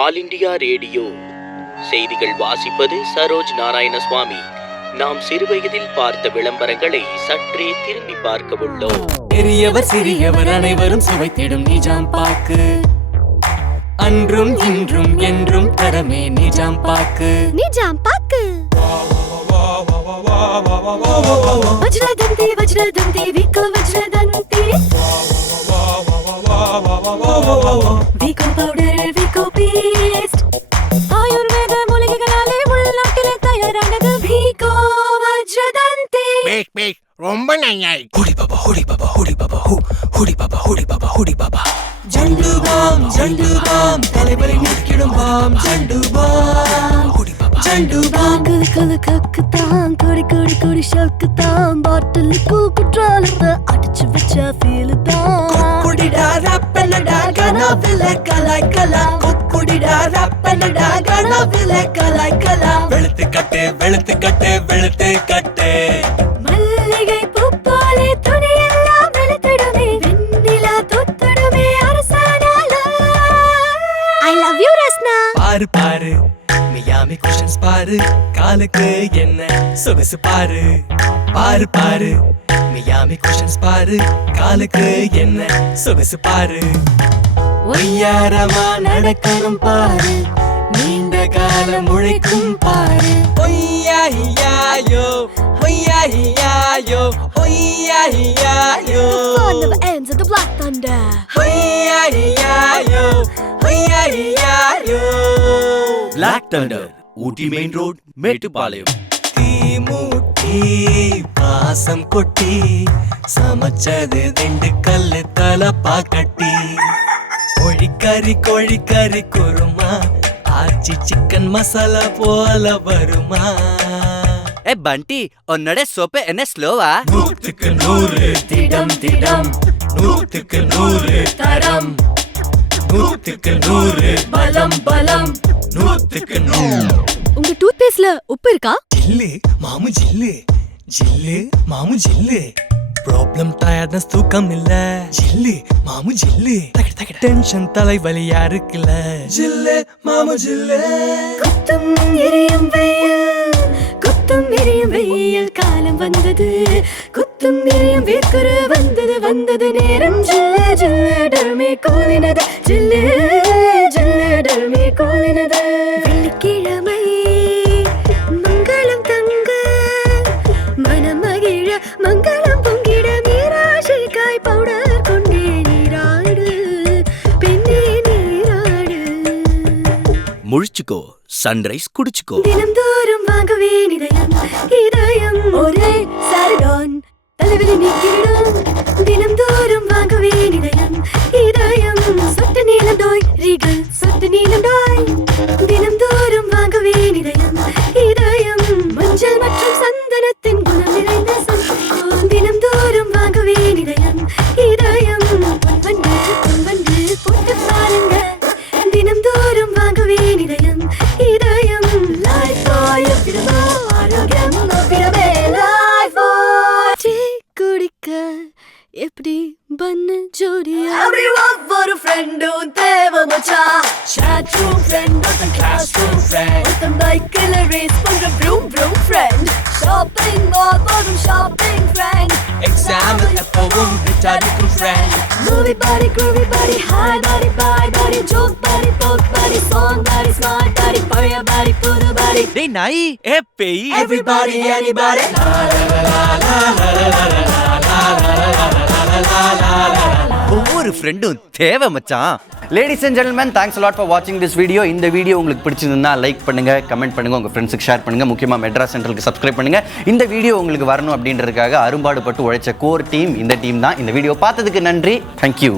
All India radio செய்திகள் வாசிப்பது சரோஜ் நாராயணசுவாமி. நாம் சிறுவயதில் பார்த்த விளம்பரங்களை சற்றே திரும்பி பார்க்க உள்ளோம். பெரியவர் சிறியவர் அனைவரும் சுவைத்திடும் நிஜாம் பாக்கு, அன்றும் இன்றும் என்றும் தரமே நிஜாம் பாக்கு. நிஜாம் பாக்கு வஜ்ரதந்தி வஜ்ரதந்தி விகோ வஜ்ரதந்தி விகோ பவுடர் விகோ பேஸ்ட் ஆயுர்வேத மூலிகைகளாலே உள்நாட்டிலே தயாரானது விகோ வஜ்ரதந்தி. ரொம்ப நல்லாய். ஹுடி பாபா ஹுடி பாபா ஹுடி பாபா ஹுடி பாபா ஹுடி பாபா ஹுடி பாபா. ஜண்டு பாம் தலைவலி நிற்கிடும் பாம் ஜண்டு பாம் ஹுடி பாபா ஜண்டு பாம். கல கல கக்குத்தான் கொடி கொடி கொடி ஷக்குத்தான் பாட்டில் குற்றாலத்தை அடிச்சு வச்ச ஃபீல் தான். குடிடா ரப்பனடா கனவில கலாய் கலா குடிடா ரப்பனடா கனவில கலாய் கலா. வெளுத்து கட்டு வெளுத்து கட்டு வெளுத்து கட்டு. மல்லிகை பூப்பாலே துணியெல்லாம் வெளுத்திடுமே வெண்ணிலா தொத்திடுமே அரசானால. I love you Rasna. பாரு பாரு மியாமி குஷன்ஸ் பாரு, காலுக்கு என்ன சொகுசு பாரு. பாரு பாரு மியாமி குஷன்ஸ் பாரு, காலுக்கு என்ன சொகுசு பாரு. ஒய்யாரமா நடக்கணும் பாரு, நீண்ட காலம் உழைக்கும் பாரு. ஒய்யாயோ ஒய்யாயோ ஒய்யாயோ. Fun never ends at the Black Thunder. ஒய்யாயோ ஒய்யாயோ. Black Thunder, Ooty main road, Mettupalayam. தீமூட்டி பாசம் கொட்டி சமைச்சது திண்டுக்கல்லு தலப்பா கட்டி. கோழிக்கறி குருமா ஆச்சி சிக்கன் மசாலா போல வருமா. ஏ பண்டி உன்னோட சோப்பு என்ன ஸ்லோவா? 100க்கு 100 திடம் திடம், 100க்கு 100 தரம், 100க்கு 100 பலம் பலம், 100க்கு 100. உங்க டூத் பேஸ்ட்ல உப்பு இருக்கா? ஜில்லு மாமு ஜில்லு ஜில்லு மாமு ஜில்லு. ப்ராப்ளம் டயர்ட்னஸ் தூக்கம் இல்ல ஜில்லு மாமு ஜில்லு. டென்ஷன் தலைவலியா இருக்குல்ல ஜில்லு மாமு ஜில்லு. குத்தும் எரியும் வெயில் குத்தும் எரியும் வெயில் காலம் வந்தது, குத்தும் எரியும் வேர்க்குரு வந்தது வந்தது நேரம். ஜில்லு ஜில்லு டர்மே கோலினது, ஜில்லு ஜில்லு டர்மே கோலினது. வெள்ளிக்கிழமை மங்களம் தங்க மனம் மகிழ மங்களம் பொங்கிட மீராஷிக்காய் பவுடர் கொண்டே நீராடு பெண்ணே நீராடு. முழிச்சுக்கோ, சன்ரைஸ் குடிச்சுக்கோ. தினம்தோறும் வாங்குவேன் இதயம் இதயம் ஒரே சாரிடான் தலைவலி நீக்கிடும். தினம்தோறும் வாங்குவேன் இதயம் இதயம் சொட்டு நீலம் டோய் ரீகல் சொட்டு நீலம் டோய். தினம்தோறும் வாங்குவேன் இதயம் இதயம் மஞ்சள் மற்றும் சந்தனத்தின் குணம் நிறைந்த சந்தனம். தினம்தோறும் வாங்குவேன் இதயம் இதயம் பொன்வண்டு பொன்வண்டு போட்டு பாருங்க. தினம்தோறும் வாங்குவேன் இதயம் இதயம் லைஃப் எப்படிமோ ஆரோக்கியம் எப்படிமே லைஃப். டீ குடிக்க எப்படி பண்ணு ஜோடியா ஒவ்வொரு ஃப்ரெண்டும் தேவை மச்சான். சாட் ரூம் ஃப்ரெண்ட் ஒருத்தன் கிளாஸ் ரூம் ஃப்ரெண்ட் ஒருத்தன் பைக்கில் ரேஸ் பண்ற broom broom friend. Shopping mall போதும் ஷாப்பிங் ஃப்ரெண்ட். எக்ஸாம் எப்பவும் விட்டாடிக்கும் ஃப்ரெண்ட். மூவி பாடி groovy பாடி ஹாய் பாடி பாய் பாடி ஜோக் பாடி போக் பாடி சாங் பாடி ஸ்மார்ட் பாடி பழைய பாடி புது பாடி. டேய் நாய் ஏ பேய். Everybody anybody. ஒவ்வொரு ஃப்ரெண்டும் தேவை மச்சான். Ladies and gentlemen, thanks a lot for watching this video. இந்த வீடியோ உங்களுக்கு பிடிச்சிருந்தா லைக் பண்ணுங்க, கமெண்ட் பண்ணுங்க, உங்க ஃப்ரெண்ட்ஸுக்கு ஷேர் பண்ணுங்க. முக்கியமா மெட்ராஸ் சென்ட்ரலுக்கு சப்ஸ்கிரைப் பண்ணுங்க. இந்த வீடியோ உங்களுக்கு வரணும் அப்படின்றதுக்காக அரும்பாடுபட்டு உழைச்ச கோர் டீம் இந்த டீம் தான். இந்த வீடியோ பார்த்ததுக்கு நன்றி. தேங்க்யூ.